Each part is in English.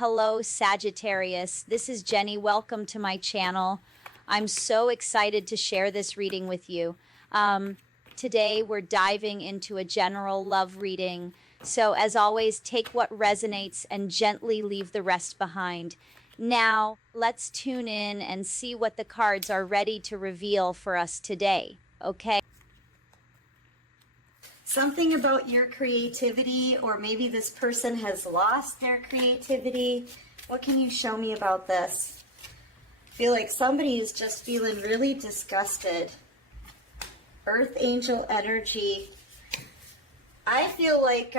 Hello, Sagittarius. This is Jenny. Welcome to my channel. I'm so excited to share this reading with you. Today, we're diving into a general love reading. So, as always, take what resonates and gently leave the rest behind. Now, let's tune in and see what the cards are ready to reveal for us today. Okay? Something about your creativity, or maybe this person has lost their creativity. What can you show me about this? I feel like somebody is just feeling really disgusted. Earth angel energy. I feel like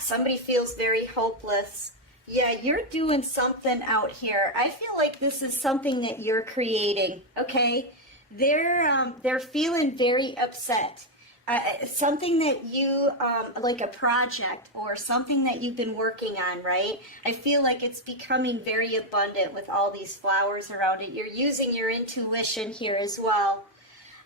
somebody feels very hopeless. Yeah, you're doing something out here. I feel like this is something that you're creating, okay? They're feeling very upset. Something that you, like a project or something that you've been working on, right? I feel like it's becoming very abundant with all these flowers around it. You're using your intuition here as well.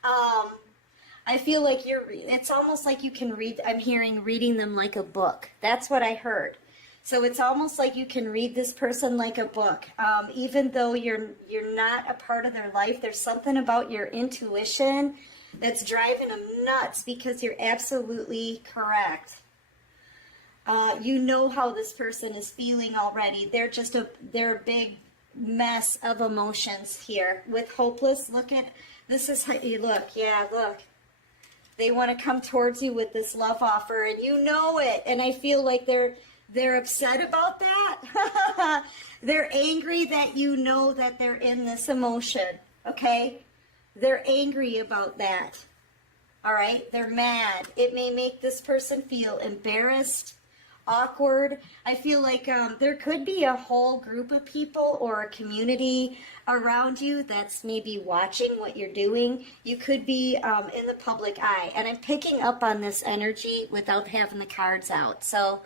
I feel like it's almost like you can read, I'm hearing reading them like a book. That's what I heard. So it's almost like you can read this person like a book. Even though you're not a part of their life, there's something about your intuition that's driving them nuts, because you're absolutely correct. You know how this person is feeling already. They're a big mess of emotions here. With hopeless, look at, this is how you look. Yeah, look. They want to come towards you with this love offer, and you know it. And I feel like they're upset about that. They're angry that you know that they're in this emotion, okay? They're angry about that, all right? They're mad. It may make this person feel embarrassed, awkward. I feel like there could be a whole group of people or a community around you that's maybe watching what you're doing. You could be in the public eye. And I'm picking up on this energy without having the cards out. So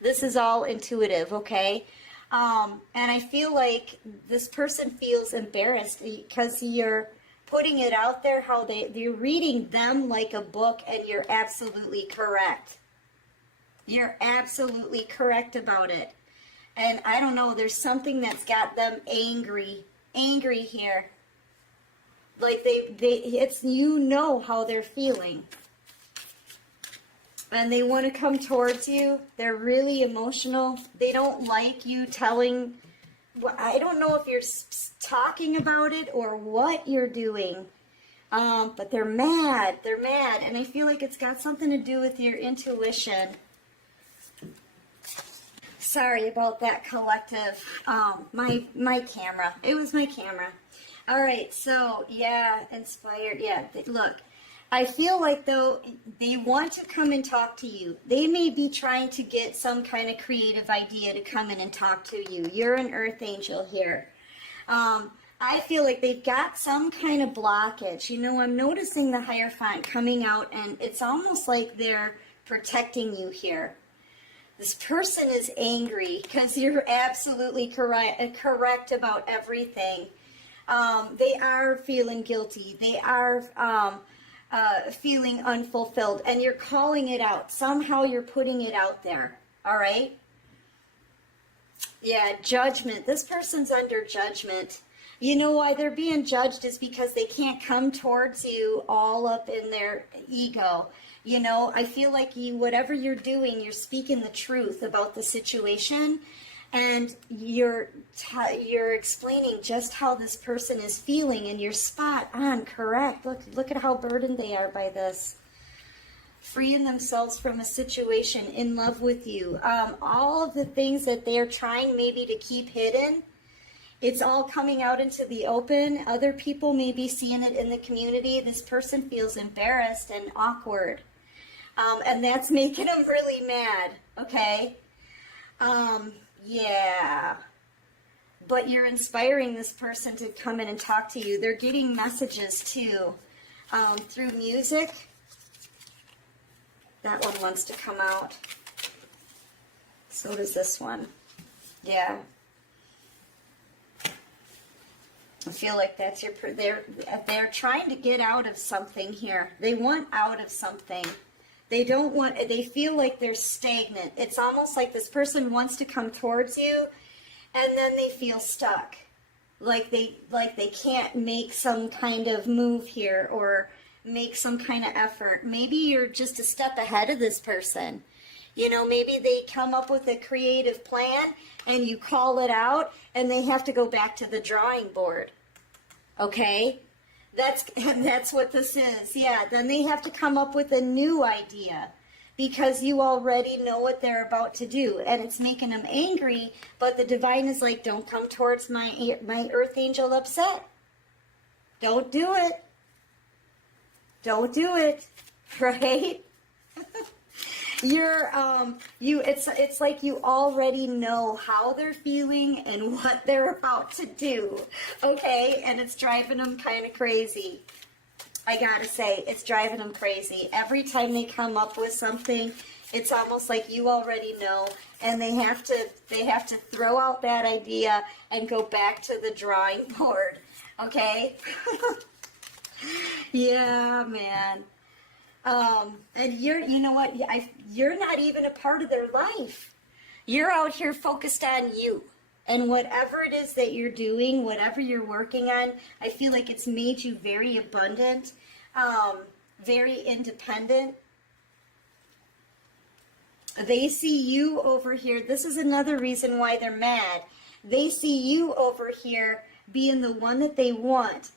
this is all intuitive, okay? And I feel like this person feels embarrassed because you're putting it out there, how you're reading them like a book, and you're absolutely correct. You're absolutely correct about it. And I don't know, there's something that's got them angry here. Like it's, you know how they're feeling. And they want to come towards you. They're really emotional. They don't like you telling, I don't know if you're talking about it or what you're doing, but they're mad. They're mad. And I feel like it's got something to do with your intuition. Sorry about that, collective. My camera. It was my camera. All right, so, yeah, inspired. Yeah, look. I feel like, though, they want to come and talk to you. They may be trying to get some kind of creative idea to come in and talk to you. You're an earth angel here. I feel like they've got some kind of blockage. You know, I'm noticing the Hierophant coming out, and it's almost like they're protecting you here. This person is angry because you're absolutely correct about everything. They are feeling guilty. They are feeling unfulfilled, and you're calling it out. Somehow you're putting it out there, all right? Yeah, judgment. This person's under judgment. You know why they're being judged is because they can't come towards you all up in their ego. You know, I feel like whatever you're doing, you're speaking the truth about the situation, and you're explaining just how this person is feeling, and you're spot on, correct. Look at how burdened they are by this. Freeing themselves from a situation, in love with you. All of the things that they're trying maybe to keep hidden, it's all coming out into the open. Other people may be seeing it in the community. This person feels embarrassed and awkward. And that's making them really mad, okay? Yeah. But you're inspiring this person to come in and talk to you. They're getting messages, too, through music. That one wants to come out. So does this one. Yeah. I feel like that's they're trying to get out of something here. They want out of something. They don't want, they feel like they're stagnant. It's almost like this person wants to come towards you and then they feel stuck. Like they can't make some kind of move here or make some kind of effort. Maybe you're just a step ahead of this person. You know, maybe they come up with a creative plan and you call it out and they have to go back to the drawing board. Okay? That's what this is. Yeah, then they have to come up with a new idea because you already know what they're about to do, and it's making them angry, but the divine is like, don't come towards my earth angel upset. Don't do it. Don't do it. Right? It's like you already know how they're feeling and what they're about to do, okay? And it's driving them kind of crazy. I gotta say, it's driving them crazy. Every time they come up with something, it's almost like you already know, and they have to throw out that idea and go back to the drawing board, okay? Yeah, man. And you know what? You're not even a part of their life. You're out here focused on you. And whatever it is that you're doing, whatever you're working on, I feel like it's made you very abundant, very independent. They see you over here. This is another reason why they're mad. They see you over here being the one that they want.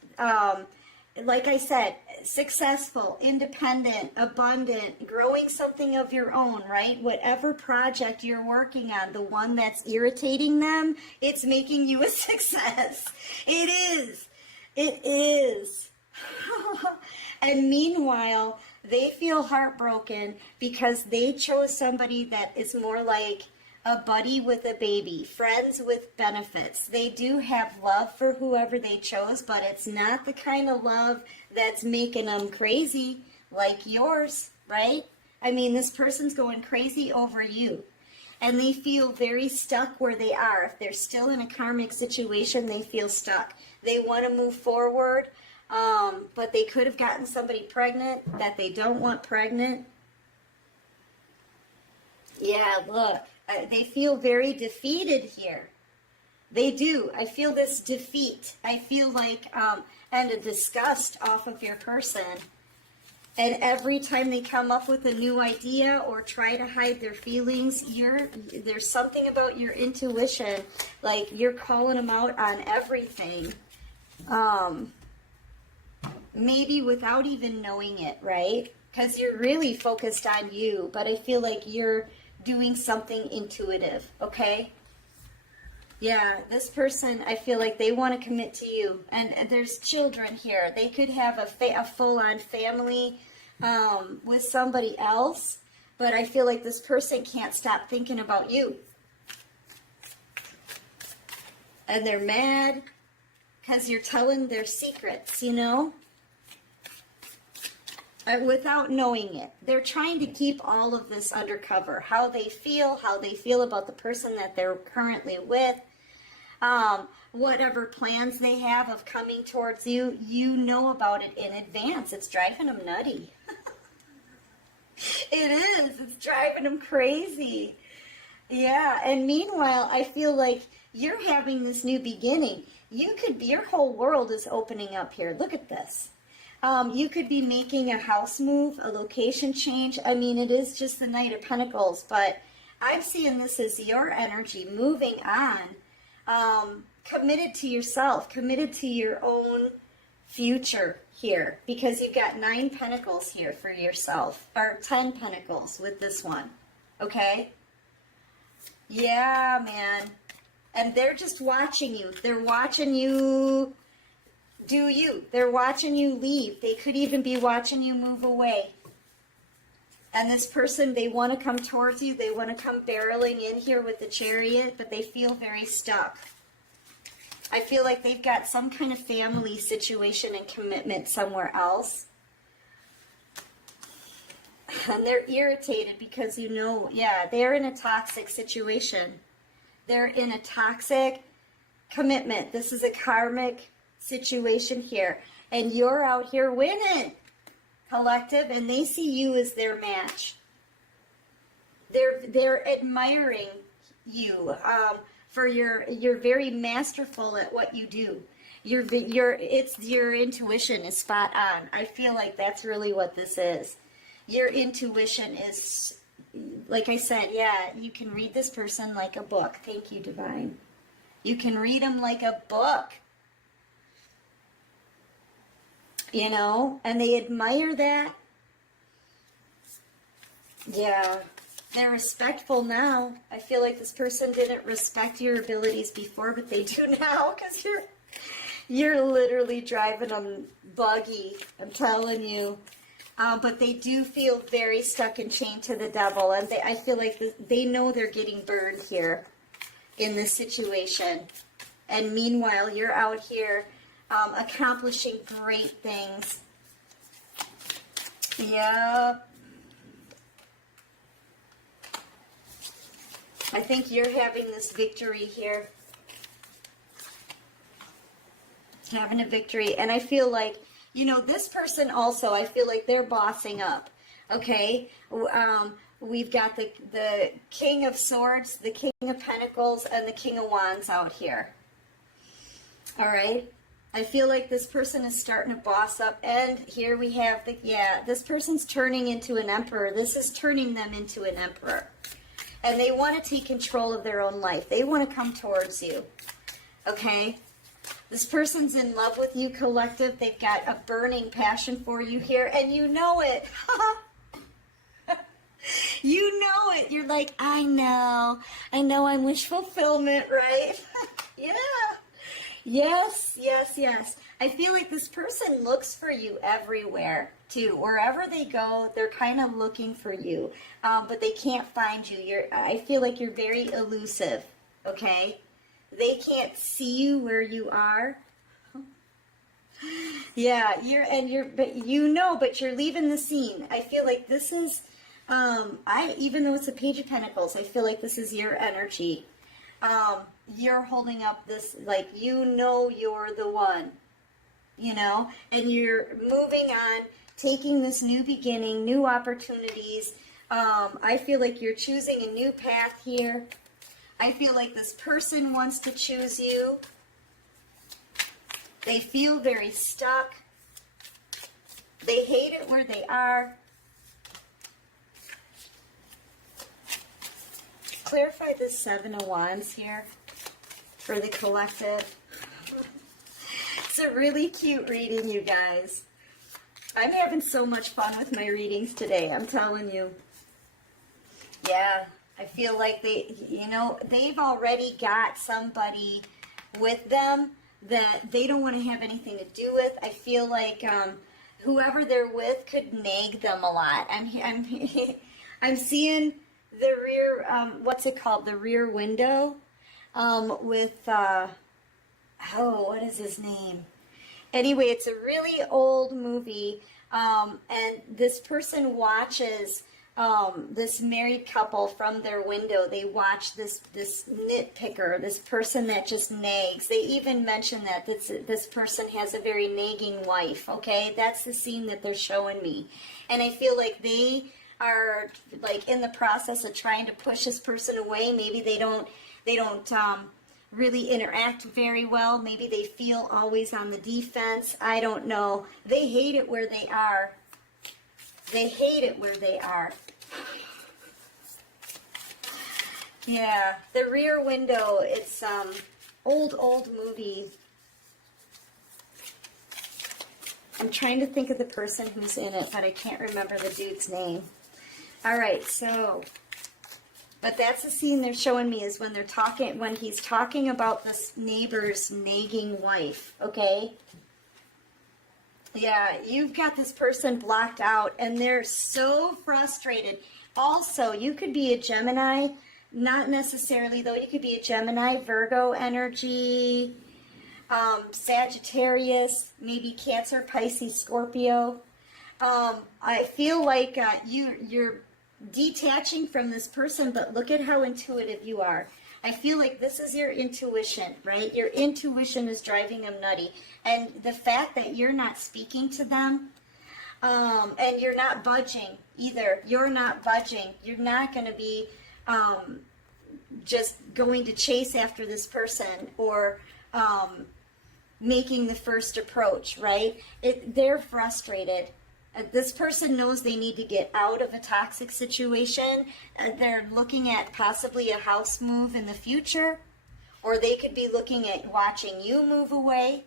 Like I said, successful, independent, abundant, growing something of your own, right? Whatever project you're working on, the one that's irritating them, it's making you a success. It is. It is. And meanwhile, they feel heartbroken because they chose somebody that is more like a buddy with a baby, friends with benefits. They do have love for whoever they chose, but it's not the kind of love that's making them crazy like yours, right? I mean, this person's going crazy over you, and they feel very stuck where they are. If they're still in a karmic situation, they feel stuck. They want to move forward, but they could have gotten somebody pregnant that they don't want pregnant. Yeah, look. They feel very defeated here. They do. I feel this defeat. I feel like, and a disgust off of your person. And every time they come up with a new idea or try to hide their feelings, there's something about your intuition, like you're calling them out on everything. Maybe without even knowing it, right? Because you're really focused on you, but I feel like you're doing something intuitive, okay? Yeah, this person, I feel like they want to commit to you. And there's children here. They could have a full-on family with somebody else, but I feel like this person can't stop thinking about you. And they're mad because you're telling their secrets, you know? Without knowing it. They're trying to keep all of this undercover. How they feel about the person that they're currently with, whatever plans they have of coming towards you, you know about it in advance. It's driving them nutty. It is. It's driving them crazy. Yeah, and meanwhile, I feel like you're having this new beginning. Your whole world is opening up here. Look at this. You could be making a house move, a location change. I mean, it is just the Knight of Pentacles, but I'm seeing this as your energy moving on, committed to yourself, committed to your own future here, because you've got 9 Pentacles here for yourself, or 10 Pentacles with this one, okay? Yeah, man. And they're just watching you. They're watching you do you. They're watching you leave. They could even be watching you move away. And this person, they want to come towards you. They want to come barreling in here with the Chariot, but they feel very stuck. I feel like they've got some kind of family situation and commitment somewhere else. And they're irritated because, you know, yeah, they're in a toxic situation. They're in a toxic commitment. This is a karmic situation here, and you're out here winning. collective, and they see you as their match. They're admiring you for you're very masterful at what you do. Your intuition is spot on. I feel like that's really what this is. Your intuition is, like I said, yeah, you can read this person like a book. Thank you, Divine. You can read them like a book. You know, and they admire that. Yeah. They're respectful now. I feel like this person didn't respect your abilities before, but they do now, because you're literally driving them buggy, I'm telling you. But they do feel very stuck and chained to the devil, and I feel like they know they're getting burned here in this situation. And meanwhile, you're out here accomplishing great things. Yeah. I think you're having this victory here. Having a victory. And I feel like, you know, this person also, I feel like they're bossing up. Okay? We've got the King of Swords, the King of Pentacles, and the King of Wands out here. All right? I feel like this person is starting to boss up. And here we have this person's turning into an emperor. This is turning them into an emperor. And they want to take control of their own life. They want to come towards you. Okay? This person's in love with you, collective. They've got a burning passion for you here, and you know it. You know it. You're like, I know I'm wish fulfillment, right? Yeah. Yes, yes, yes. I feel like this person looks for you everywhere, too. Wherever they go, they're kind of looking for you, but they can't find you. I feel like you're very elusive, okay? They can't see you where you are. Yeah, but you're leaving the scene. I feel like this is, even though it's a Page of Pentacles, I feel like this is your energy. You're holding up this, like, you know you're the one, you know, and you're moving on, taking this new beginning, new opportunities. I feel like you're choosing a new path here. I feel like this person wants to choose you. They feel very stuck. They hate it where they are. Clarify this Seven of Wands here for the collective. It's a really cute reading, you guys. I'm having so much fun with my readings today, I'm telling you. Yeah, I feel like they've already got somebody with them that they don't want to have anything to do with. I feel like whoever they're with could nag them a lot. I'm seeing the rear, what's it called? The Rear Window, with, what is his name? Anyway, it's a really old movie, and this person watches this married couple from their window. They watch this nitpicker, this person that just nags. They even mention that this person has a very nagging wife, okay? That's the scene that they're showing me. And I feel like they are like in the process of trying to push this person away. Maybe they don't really interact very well. Maybe they feel always on the defense. I don't know. They hate it where they are. They hate it where they are. Yeah, the Rear Window, it's old movie. I'm trying to think of the person who's in it, but I can't remember the dude's name. All right, so, but that's the scene they're showing me, is when he's talking about this neighbor's nagging wife, okay? Yeah, you've got this person blocked out, and they're so frustrated. Also, you could be a Gemini, not necessarily, though. You could be a Gemini, Virgo energy, Sagittarius, maybe Cancer, Pisces, Scorpio. I feel like you're detaching from this person, but look at how intuitive you are. I feel like this is your intuition, right? Your intuition is driving them nutty. And the fact that you're not speaking to them, And you're not budging either. You're not budging. You're not going to be just going to chase after this person or making the first approach, right? They're frustrated. This person knows they need to get out of a toxic situation. They're looking at possibly a house move in the future, or they could be looking at watching you move away.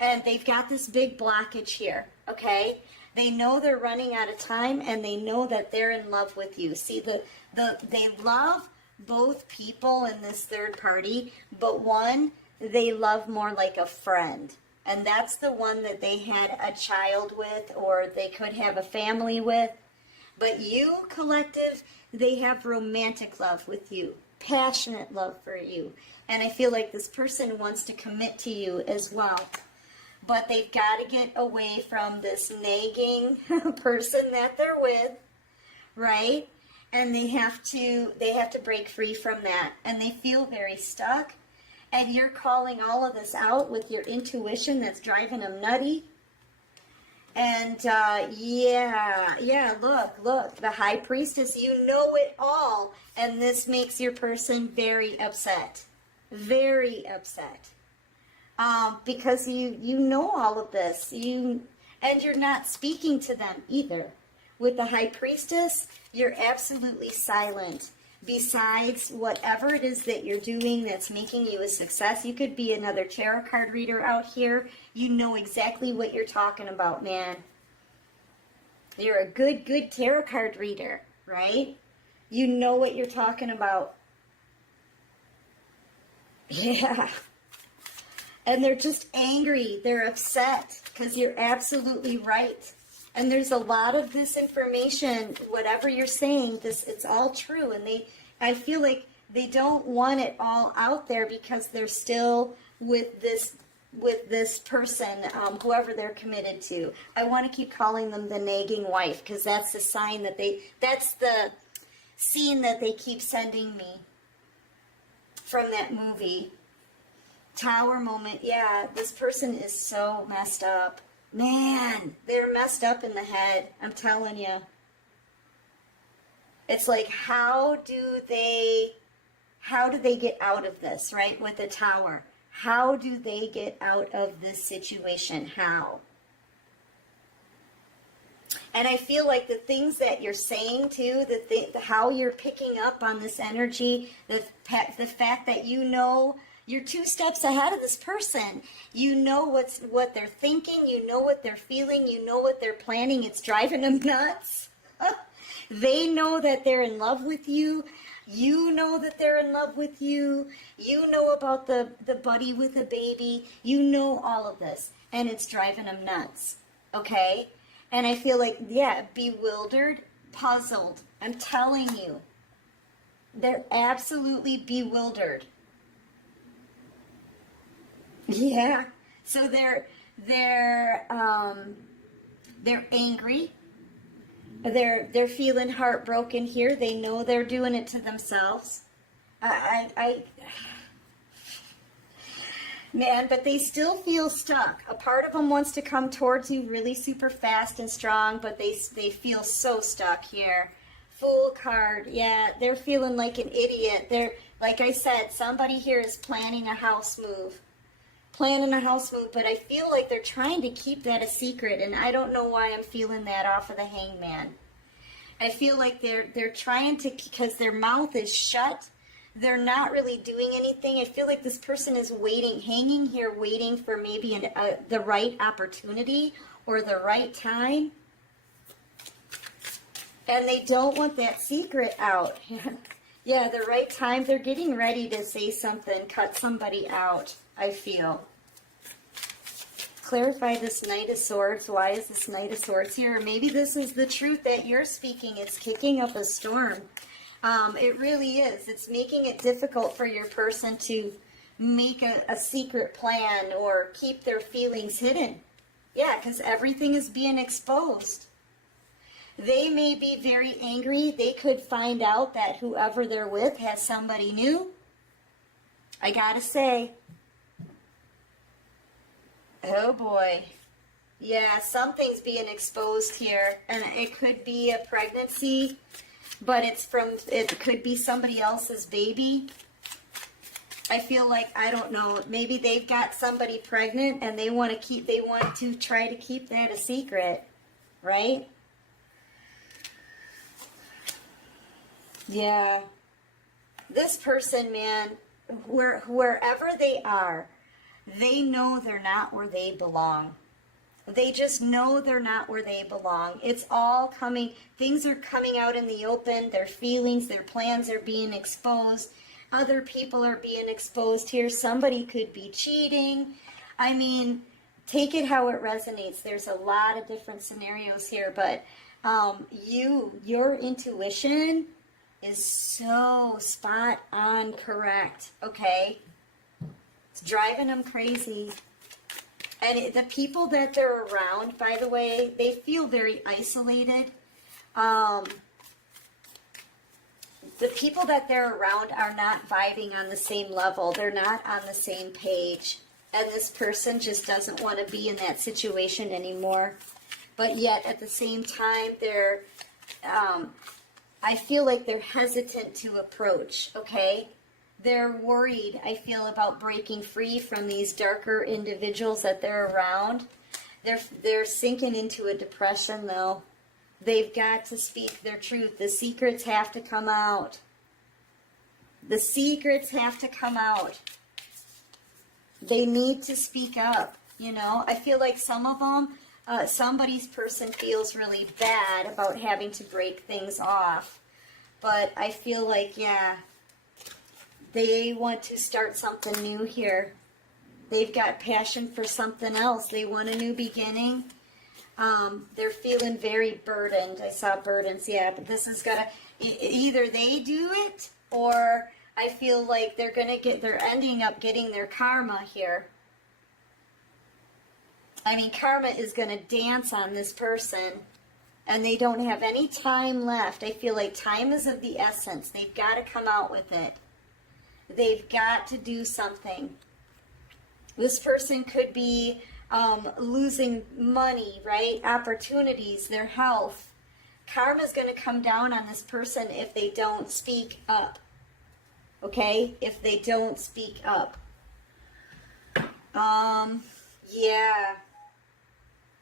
And they've got this big blockage here, okay? They know they're running out of time, and they know that they're in love with you. See, they love both people in this third party, but one they love more like a friend. And that's the one that they had a child with, or they could have a family with. But you, collective, they have romantic love with you, passionate love for you. And I feel like this person wants to commit to you as well. But they've got to get away from this nagging person that they're with, right? And they have to break free from that. And they feel very stuck. And you're calling all of this out with your intuition that's driving them nutty. And look, the High Priestess, you know it all. And this makes your person very upset. Very upset. Because you know all of this. And you're not speaking to them either. With the High Priestess, you're absolutely silent. Besides whatever it is that you're doing that's making you a success, you could be another tarot card reader out here. You know exactly what you're talking about, man. You're a good tarot card reader, right? You know what you're talking about. Yeah. And they're just angry. They're upset because you're absolutely right. And there's a lot of this information, whatever you're saying, it's all true. And I feel like they don't want it all out there because they're still with this person, whoever they're committed to. I want to keep calling them the nagging wife because that's the sign that's the scene that they keep sending me from that movie. Tower moment. Yeah, this person is so messed up. Man, they're messed up in the head. I'm telling you. It's like, how do they get out of this, right? With the Tower. How do they get out of this situation? How? And I feel like the things that you're saying too, how you're picking up on this energy, the fact that you know you're 2 steps ahead of this person. You know what they're thinking. You know what they're feeling. You know what they're planning. It's driving them nuts. They know that they're in love with you. You know that they're in love with you. You know about the buddy with a baby. You know all of this. And it's driving them nuts. Okay? And I feel like, bewildered, puzzled. I'm telling you. They're absolutely bewildered. Yeah. So they're angry. They're feeling heartbroken here. They know they're doing it to themselves. Man, but they still feel stuck. A part of them wants to come towards you really super fast and strong, but they feel so stuck here. Fool card. Yeah, they're feeling like an idiot. They're, like I said, somebody here is planning a house move. But I feel like they're trying to keep that a secret, and I don't know why I'm feeling that off of the Hangman. I feel like they're trying to, because their mouth is shut, they're not really doing anything. I feel like this person is hanging here waiting for maybe the right opportunity or the right time, and they don't want that secret out. Yeah, the right time, they're getting ready to say something, cut somebody out. I feel. Clarify this Knight of Swords. Why is this Knight of Swords here? Or maybe this is the truth that you're speaking. It's kicking up a storm. It really is. It's making it difficult for your person to make a secret plan or keep their feelings hidden. Yeah, because everything is being exposed. They may be very angry. They could find out that whoever they're with has somebody new. I gotta say, oh boy. Yeah, something's being exposed here, and it could be a pregnancy, but it could be somebody else's baby. I feel like, I don't know, maybe they've got somebody pregnant and they want to try to keep that a secret, right? Yeah. This person, man, wherever they are, they know they're not where they belong. They just know they're not where they belong. It's all coming, things are coming out in the open, their feelings, their plans are being exposed. Other people are being exposed here. Somebody could be cheating. I mean, take it how it resonates. There's a lot of different scenarios here, but your intuition is so spot on correct, okay? It's driving them crazy. And the people that they're around, by the way, they feel very isolated. The people that they're around are not vibing on the same level. They're not on the same page. And this person just doesn't want to be in that situation anymore. But yet, at the same time, I feel like they're hesitant to approach, okay? They're worried, I feel, about breaking free from these darker individuals that they're around. They're sinking into a depression, though. They've got to speak their truth. The secrets have to come out. The secrets have to come out. They need to speak up, you know? I feel like some of them, somebody's person feels really bad about having to break things off. But I feel like, yeah, they want to start something new here. They've got passion for something else. They want a new beginning. They're feeling very burdened. I saw burdens, yeah, but this is gonna, either they do it, or I feel like they're ending up getting their karma here. I mean, karma is gonna dance on this person, and they don't have any time left. I feel like time is of the essence. They've got to come out with it. They've got to do something. This person could be losing money, right? Opportunities, their health. Karma is going to come down on this person if they don't speak up. Okay? If they don't speak up. Yeah.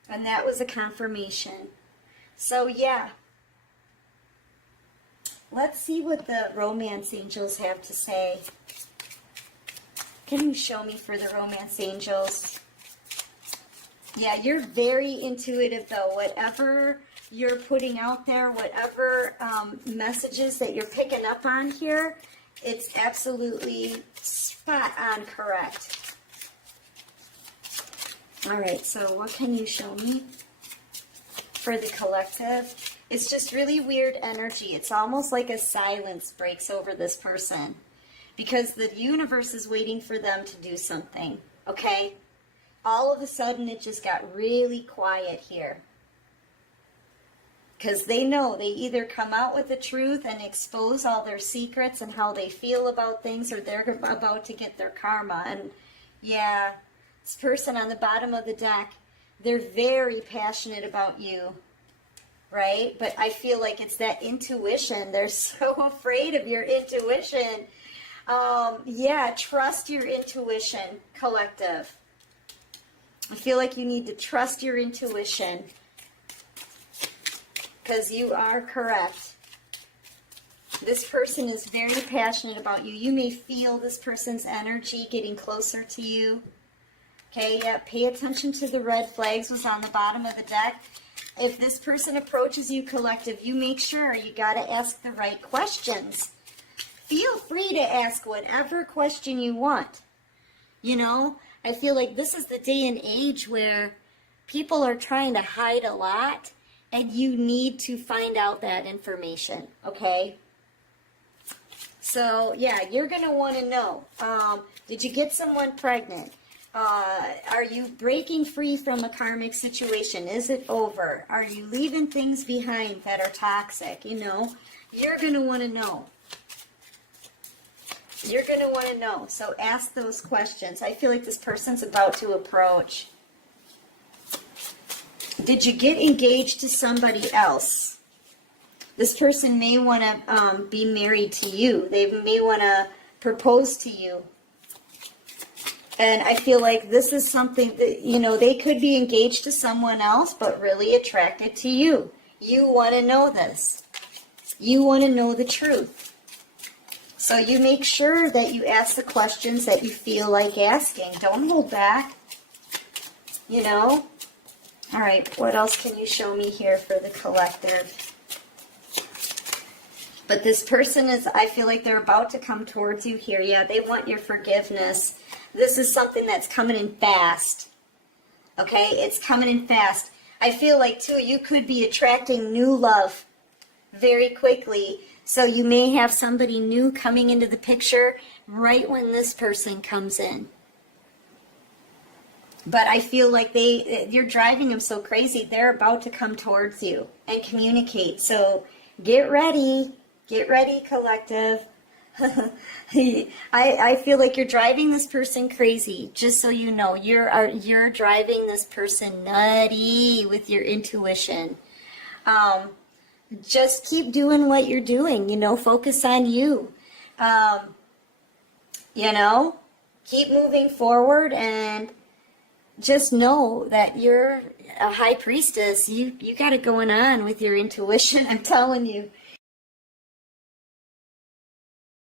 And that was a confirmation. So, yeah. Let's see what the romance angels have to say. Can you show me for the romance angels? Yeah, you're very intuitive, though. Whatever you're putting out there, whatever messages that you're picking up on here, it's absolutely spot on correct. All right, so what can you show me for the collective? It's just really weird energy. It's almost like a silence breaks over this person because the universe is waiting for them to do something, okay? All of a sudden, it just got really quiet here because they know they either come out with the truth and expose all their secrets and how they feel about things, or they're about to get their karma. And yeah, this person on the bottom of the deck, they're very passionate about you. Right? But I feel like it's that intuition. They're so afraid of your intuition. Yeah, trust your intuition, collective. I feel like you need to trust your intuition because you are correct. This person is very passionate about you. You may feel this person's energy getting closer to you. Okay, yeah, pay attention to the red flags was on the bottom of the deck. If this person approaches you, collective, you make sure you got to ask the right questions. Feel free to ask whatever question you want. You know, I feel like this is the day and age where people are trying to hide a lot, and you need to find out that information, okay? So, yeah, you're going to want to know, did you get someone pregnant? Are you breaking free from a karmic situation? Is it over? Are you leaving things behind that are toxic? You know, you're going to want to know. You're going to want to know. So ask those questions. I feel like this person's about to approach. Did you get engaged to somebody else? This person may want to be married to you. They may want to propose to you. And I feel like this is something that, you know, they could be engaged to someone else, but really attracted to you. You want to know this. You want to know the truth. So you make sure that you ask the questions that you feel like asking. Don't hold back. You know? All right, what else can you show me here for the collective? But this person is, I feel like they're about to come towards you here. Yeah, they want your forgiveness. This is something that's coming in fast. Okay, it's coming in fast. I feel like, too, you could be attracting new love very quickly. So you may have somebody new coming into the picture right when this person comes in. But I feel like you're driving them so crazy, they're about to come towards you and communicate. So get ready, collective. I feel like you're driving this person crazy. Just so you know, you're driving this person nutty with your intuition. Just keep doing what you're doing. You know, focus on you. You know, keep moving forward and just know that you're a high priestess. You got it going on with your intuition. I'm telling you.